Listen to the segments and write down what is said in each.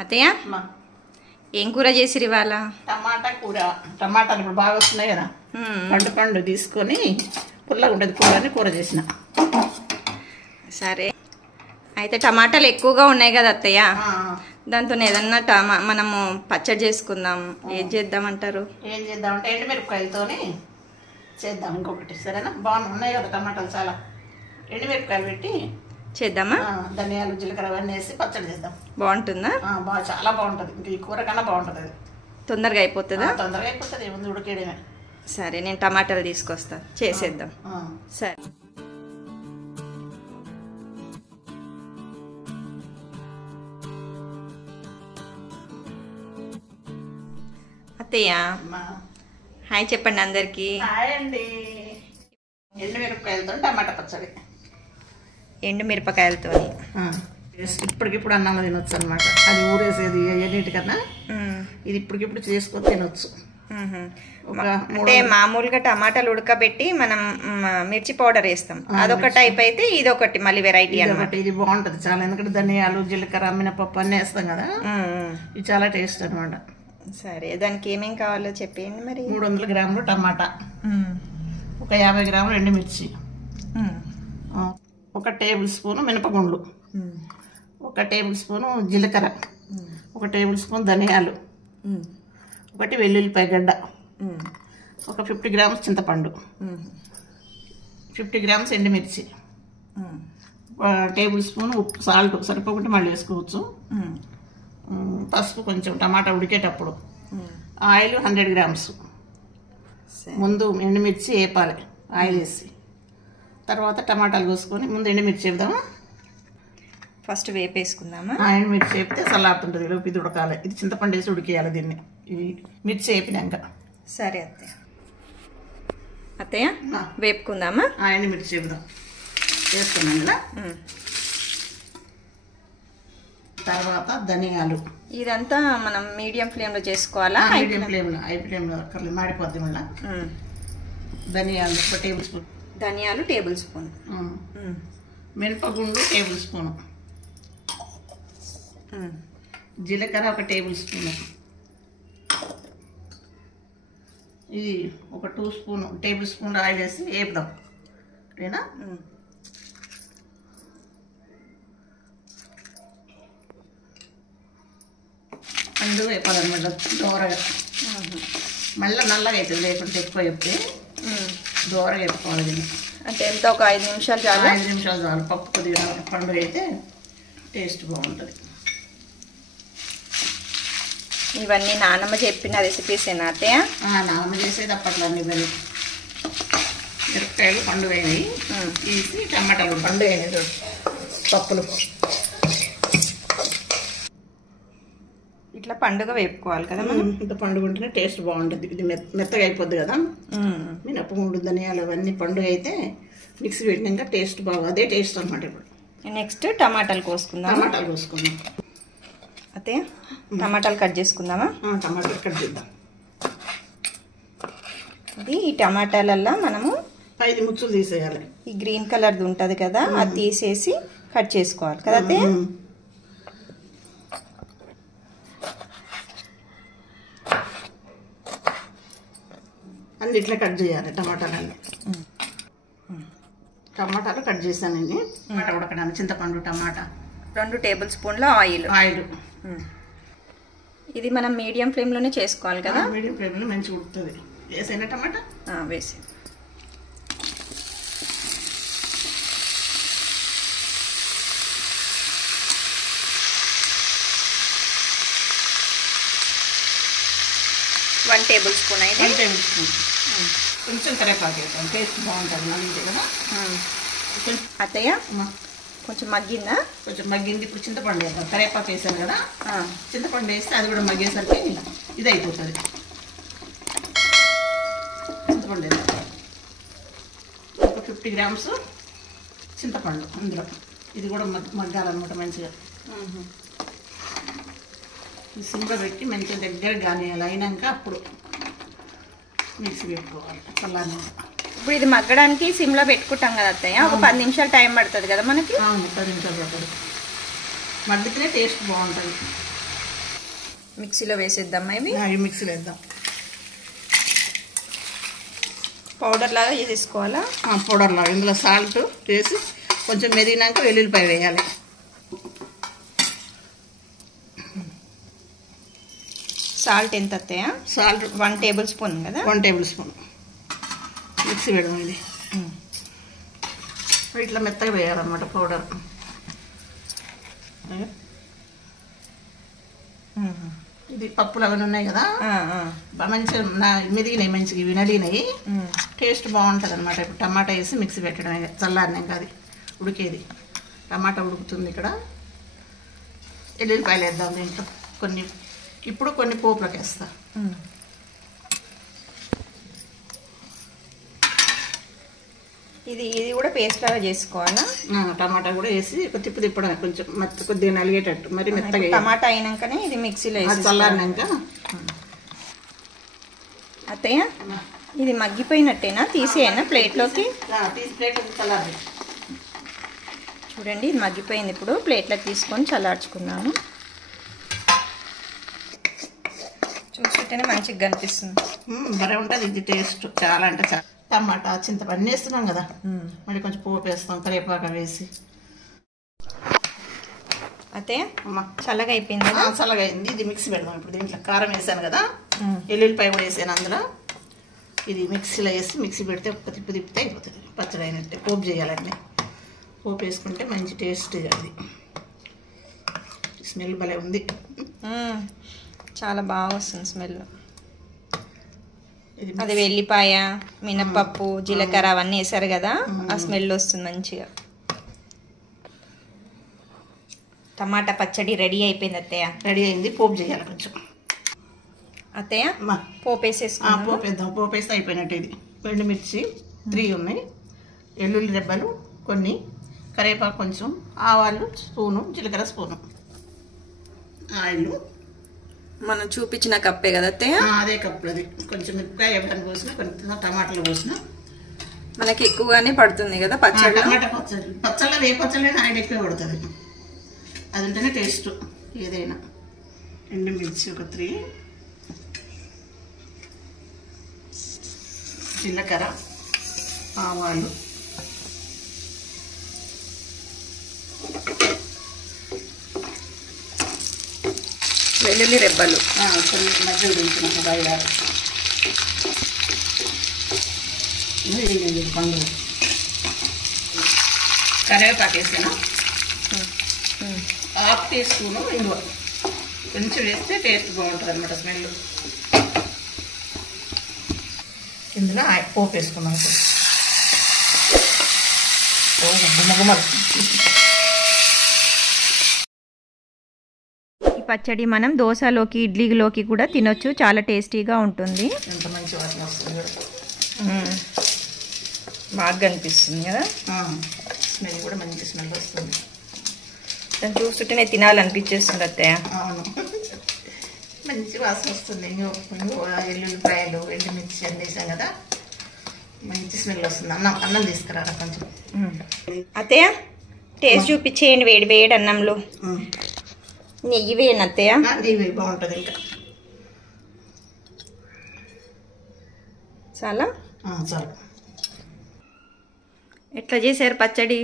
అత్తయ్య ఏం కూర చేసిరు ఇవాళ? టమాటా కూర. టమాటాలు ఇప్పుడు బాగా వస్తున్నాయి కదా, పండు తీసుకొని పుల్లగా ఉంటుంది కూర అని కూర చేసిన. సరే, అయితే టమాటాలు ఎక్కువగా ఉన్నాయి కదా అత్తయ్య, దాంతో ఏదన్నా మనము పచ్చడి చేసుకుందాం. ఏం చేద్దామంటారు? ఏం చేద్దామంటే ఎండుమిరపకాయలతోని చేద్దాం ఇంకొకటి. సరేనా? ఉన్నాయి కదా టమాటాలు చాలా. ఎండుమిరపకాయలు పెట్టి చేద్దామా? ధనియాలు జీలకర్ర అవన్నీ వేసి పచ్చడి చేద్దాం. బాగుంటుందా? చాలా బాగుంటుంది. ఇంకా ఈ కూర కన్నా బాగుంటుంది. అది తొందరగా అయిపోతుందా? తొందరగా అయిపోతుంది, ఏముంది ఉడికేయడమే. సరే, నేను టమాటాలు తీసుకొస్తా, చేసేద్దాం. సరే అత్తయ్య, హాయ్ చెప్పండి అందరికి. హాయ్ అండి. ఎండుమిరపకాయలతో టమాటా పచ్చడి. ఎండుమిరపకాయలతో ఇప్పటికిప్పుడు అన్నంలో తినొచ్చు అనమాట. అది ఊరేసేది అన్నిటికన్నా ఇది ఇప్పటికిప్పుడు చేసుకొని తినొచ్చు. అంటే మామూలుగా టమాటాలు ఉడకబెట్టి మనం మిర్చి పౌడర్ వేస్తాం, అదొక టైప్ అయితే ఇదొకటి మళ్ళీ వెరైటీ అనమాట. ఇది బాగుంటది చాలా, ఎందుకంటే ధనియాలు జీలకర్ర మినపప్పు అన్నీ వేస్తాం కదా, ఇది చాలా టేస్ట్ అనమాట. సరే, దానికి ఏమేం కావాలో చెప్పేయండి మరి. 300 గ్రాములు టమాటా, ఒక 50 గ్రాములు ఎండుమిర్చి, 1 టేబుల్ స్పూన్ మినపగుండ్లు, 1 టేబుల్ స్పూన్ జీలకర్ర, 1 టేబుల్ స్పూన్ ధనియాలు, 1 వెల్లుల్లిపాయ గడ్డ, ఒక 50 గ్రామ్స్ చింతపండు, 50 గ్రామ్స్ ఎండుమిర్చి, 1 టేబుల్ స్పూన్ ఉప్పు, సాల్ట్ సరిపోకుంటే మళ్ళీ వేసుకోవచ్చు, పసుపు కొంచెం టమాటా ఉడికేటప్పుడు, ఆయిల్ 100 గ్రామ్స్. ముందు ఎండుమిర్చి వేపాలి ఆయిల్ వేసి, తర్వాత టమాటాలు కోసుకొని ముందు ఎండుమిర్చి వేద్దామా? ఫస్ట్ వేపేసుకుందామా? ఎండుమిర్చి వేపితే చల్లారుతుంటుంది, లోపు ఇది ఉడకాలి. ఇది చింతపండు వేసి ఉడికేయాలి దీన్ని, ఇది మిర్చి వేపినాక. సరే అత్తయ్య, అత్తయ్య వేపుకుందామా? ఎండుమిర్చి వేపుదాం. వేసుకున్నాం కదా, తర్వాత ధనియాలు. ఇదంతా మనం మీడియం ఫ్లేమ్ లో చేసుకోవాలా? మీడియం ఫ్లేమ్ లో, హై ఫ్లేమ్ లో మాడిపోద్ది మళ్ళీ. ధనియాలు 1 టేబుల్ స్పూన్, ధనియాలు టేబుల్ స్పూన్, మినపగుండు టేబుల్ స్పూన్, జీలకర్ర 1 టేబుల్ స్పూన్, ఇది ఒక 2 టేబుల్ స్పూన్ ఆయిల్ వేసి వేపుదాం. ఓకేనా? పండు వేపాలన్నమాట దోరగా, మళ్ళీ నల్లగా అవుతుంది లేకుంటే ఎక్కువ చెప్తే. దోరగా వేపుకోవాలి దీన్ని. అంటే ఎంత, ఒక 5 నిమిషాలు చాలు? 5 నిమిషాలు చాలు. పప్పు కొద్దిగా పండుగ అయితే టేస్ట్ బాగుంటుంది. ఇవన్నీ నాన్నమ్మ చెప్పిన రెసిపీసేనా అత్తయ్య? నాన్నమ్మ చేసేది అప్పట్లో అన్ని. ఇవన్నీ మిరపకాయలు పండుగ అయినాయి, తీసి టమాటాలు పండుగ అయినాయి పప్పులు. ఇట్లా పండుగ వేపుకోవాలి కదా మనం. ఇంత పండుగ ఉంటేనే టేస్ట్ బాగుంటుంది. ఇది మెత్తగా అయిపోద్ది కదా, మినపగుండు ధనియాలు అవన్నీ పండుగ అయితే మిక్సీ పెట్టినాక టేస్ట్ బాగా, అదే టేస్ట్ అనమాట. ఇప్పుడు నెక్స్ట్ టమాటాలు కోసుకుందాం. టమాటాలు కోసుకుందాం అత్తయ్య, టమాటాలు కట్ చేసుకుందామా? టమాటాలు కట్ చేద్దాం. ఇది ఈ టమాటాలల్లో మనము 5 ముచ్చులు తీసేయాలి. ఈ గ్రీన్ కలర్ది ఉంటుంది కదా, అది తీసేసి కట్ చేసుకోవాలి కదా అత్తయ్య? అన్ని ఇట్లా కట్ చేయాలి టమాటాలన్నీ. టమాటాలు కట్ చేశానండి. టమాటా ఉడకడానికి చింతపండు, టమాటా, 2 టేబుల్ స్పూన్ల ఆయిల్. ఇది మనం మీడియం ఫ్లేమ్ లోనే చేసుకోవాలి కదా? మీడియం ఫ్లేమ్ లో మంచిగా ఉడుకుతుంది. వేసేనా టమాటా? వేసి వన్ టేబుల్ స్పూన్ అయితే 1 టేబుల్ స్పూన్ కొంచెం కరివేపాకు వేద్దాం, టేస్ట్ బాగుంటుంది మళ్ళీ కదా. అత్తయ్య కొంచెం మగ్గిందా? కొంచెం మగ్గింది. ఇప్పుడు చింతపండు వేద్దాం. కరివేపాకు వేసాను కదా, చింతపండు వేస్తే అది కూడా మగ్గేసరికి ఇది అయిపోతుంది. చింతపండు వేద్దాం. ఒక 50 గ్రామ్స్ చింతపండు అందులో. ఇది కూడా మగ్గాలన్నమాట మంచిగా. సిమ్లో పెట్టి మంచిగా దగ్గర కానియాలి. అయినాక అప్పుడు మిక్సీ పెట్టుకోవాలి చల్లారి. ఇప్పుడు ఇది మగ్గడానికి సిమ్లో పెట్టుకుంటాం కదా అత్తయ్య, ఒక 10 నిమిషాలు టైం పడుతుంది కదా మనకి? 10 నిమిషాలు పడుతుంది. మగ్గితేనే టేస్ట్ బాగుంటుంది. మిక్సీలో వేసేద్దామా ఇవి? ఇవి మిక్సీలో వేద్దాం. పౌడర్ లాగా చేసేసుకోవాలా? పౌడర్ లాగా. ఇందులో సాల్ట్ వేసి కొంచెం మెరిగినాక వెల్లుల్లిపాయ వేయాలి. సాల్ట్ ఎంత అత్తయ్య? సాల్ట్ 1 టేబుల్ స్పూన్ కదా? 1 టేబుల్ స్పూన్. మిక్సీ వేయడం. ఇది ఇట్లా మెత్తగా వేయాలన్నమాట పౌడర్. ఇది పప్పులు అవన్నీ ఉన్నాయి కదా, మంచిగా మెదిగినాయి, మంచిగా ఇవి నలిగినాయి. టేస్ట్ బాగుంటుంది అనమాట. ఇప్పుడు టమాటా వేసి మిక్సీ పెట్టడం, చల్లారినాక అది ఉడికేది. టమాటా ఉడుకుతుంది. ఇక్కడ ఎల్లుల్లిపాయలు వేద్దాం దీంట్లో కొన్ని. ఇప్పుడు కొన్ని పోపులకు వేస్తా. ఇది కూడా పేస్ట్ లాగా చేసుకోవాలా? టమాటా కూడా వేసి తిప్పడం కొంచెం కొద్దిగా నలిగేటట్టు, మరి మెత్తగా. టమాటా అయినాకనే ఇది మిక్సీలో వేసి చల్లారినాక. అత్తయ్య ఇది మగ్గిపోయినట్టేనా? తీసేయనా ప్లేట్లోకి? తీసి ప్లేట్లోకి చల్లారి. చూడండి ఇది మగ్గిపోయింది. ఇప్పుడు ప్లేట్లోకి తీసుకొని చల్లార్చుకున్నాను. చూస్తుంటేనే మంచిగా కనిపిస్తుంది. భలే ఉంటుంది ఇది టేస్ట్. చాలా అంటే చాలా. టమాటా చింతపండు వేస్తున్నాం కదా, మళ్ళీ కొంచెం పోపు వేస్తాం, కరివేపాకు వేసి. అయితే చల్లగా అయిపోయింది. చల్లగా అయింది. ఇది మిక్సీ పెడదాం. ఇప్పుడు దీంట్లో కారం వేసాను కదా, ఎల్లుల్లిపాయ కూడా వేసాను అందులో. ఇది మిక్సీలో వేసి మిక్సీ పెడితే ఒక్క తిప్పితే అయిపోతుంది. పచ్చడి అయినట్టే. పోపు చేయాలండి. పోపు వేసుకుంటే మంచి టేస్ట్. అది స్మెల్ భలే ఉంది. చాలా బాగా వస్తుంది స్మెల్. అది వెల్లిపాయ, మినపప్పు, జీలకర్ర అవన్నీ వేసారు కదా, ఆ స్మెల్ వస్తుంది మంచిగా. టమాటా పచ్చడి రెడీ అయిపోయింది అత్తయ్య. రెడీ అయింది. పోపు చేయాలి కొంచెం. అత్తయ్య పోపు వేసేసుకున్నాం. పోపు వేద్దాం. పోపు వేస్తే అయిపోయినట్టు. ఇది ఎండుమిర్చి 3 ఉన్నాయి, ఎల్లుల్లి రెబ్బలు కొన్ని, కరివేపాకు కొంచెం, ఆవాలు స్పూను, జీలకర్ర స్పూను, ఆయిల్. మనం చూపించిన కప్పే కదా అత్తయ్య? అదే కప్పు. అది కొంచెం మిరపకాయ ఎవరైనా పోసిన, కొంచెం టమాటాలు పోసిన. మనకి ఎక్కువగానే పడుతుంది కదా పచ్చడి. టమాటా పచ్చళ్ళ ఏ పచ్చళ్ళైనా ఆయిల్ ఎక్కువ పడుతుంది. అది ఉంటేనే టేస్ట్ ఏదైనా. ఎండుమిర్చి ఒక 3, జీలకర్ర, ఆవాలు, వెల్లుల్లి రెబ్బలు మధ్య ఉడికిన 5-6 పండు. కరివేపాకు వేసాను. 1/2 టీ స్పూను ఇంగువ కొంచెం వేస్తే టేస్ట్ బాగుంటుంది అనమాట, స్మెల్. ఇందులో పోపు వేసుకున్నాం. గుమ్మగుమ్మలు. ఈ పచ్చడి మనం దోశలోకి, ఇడ్లీలోకి కూడా తినొచ్చు. చాలా టేస్టీగా ఉంటుంది. ఎంత మంచి వాసన వస్తుంది కదా, బాగా కనిపిస్తుంది కదా. స్మెల్ కూడా మంచి స్మెల్ వస్తుంది. దాన్ని చూస్తుంటేనే తినాలనిపించేస్తుంది అత్తయ్య. అవును, మంచి వాసన వస్తుంది. ఎల్లుల్లిపాయలు, ఎండుమిర్చి అన్నీ వేసాం కదా, మంచి స్మెల్ వస్తుంది. అన్నం తీసుకురా కొంచెం. అత్తయ్య టేస్ట్ చూపించేయండి. వేడి వేడి అన్నంలో నెయ్యి వేయండి అత్తయ్య. నెయ్యి బాగుంటుంది. ఇంకా చాలా చాలా. ఎట్లా చేశారు పచ్చడి?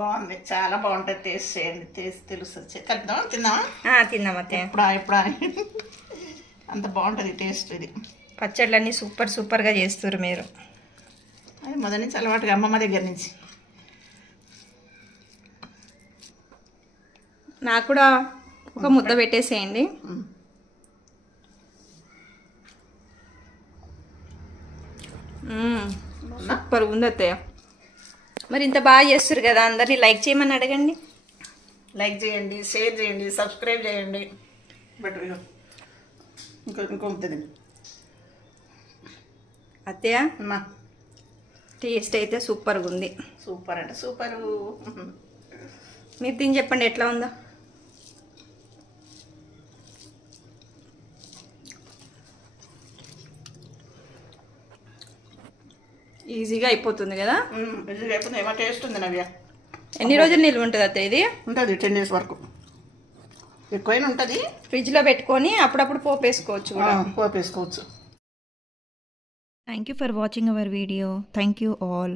బాగుంది, చాలా బాగుంటుంది. టేస్ట్ చేయండి, టేస్ట్ తెలుస్తుంది. కలుపుదామా? తిందామా? తిందాం అత్తయ్య. ఎప్పుడా అంత బాగుంటుంది టేస్ట్. ఇది పచ్చళ్ళన్నీ సూపర్గా చేస్తారు మీరు. అది మొదటి నుంచి అలవాటుగా, అమ్మమ్మ దగ్గర నుంచి. నాకు కూడా ఒక ముద్ద పెట్టేసేయండి. సూపర్ ఉంది అత్తయ్య. మరి ఇంత బాగా చేస్తారు కదా, అందరినీ లైక్ చేయమని అడగండి. లైక్ చేయండి, షేర్ చేయండి, సబ్స్క్రైబ్ చేయండి. బట్ ఇంకొంటుంది అత్తయ్య. టేస్ట్ అయితే సూపర్గా ఉంది. సూపర్ అంటే సూపర్. మీరు తిని చెప్పండి ఎట్లా ఉందో. ఈజీగా అయిపోతుంది కదా. ఈజీగా అయిపోతుంది. ఏమో టేస్ట్ ఉంది నవ్య. ఎన్ని రోజులు నిల్వ ఉంటుంది అత్తయ్య ఇది? ఉంటుంది 10 days వరకు. ఎక్కువైనా ఉంటుంది. ఫ్రిడ్జ్లో పెట్టుకొని అప్పుడప్పుడు పోపు వేసుకోవచ్చు కూడా. పోపు వేసుకోవచ్చు. Thank you for watching our video. Thank you all.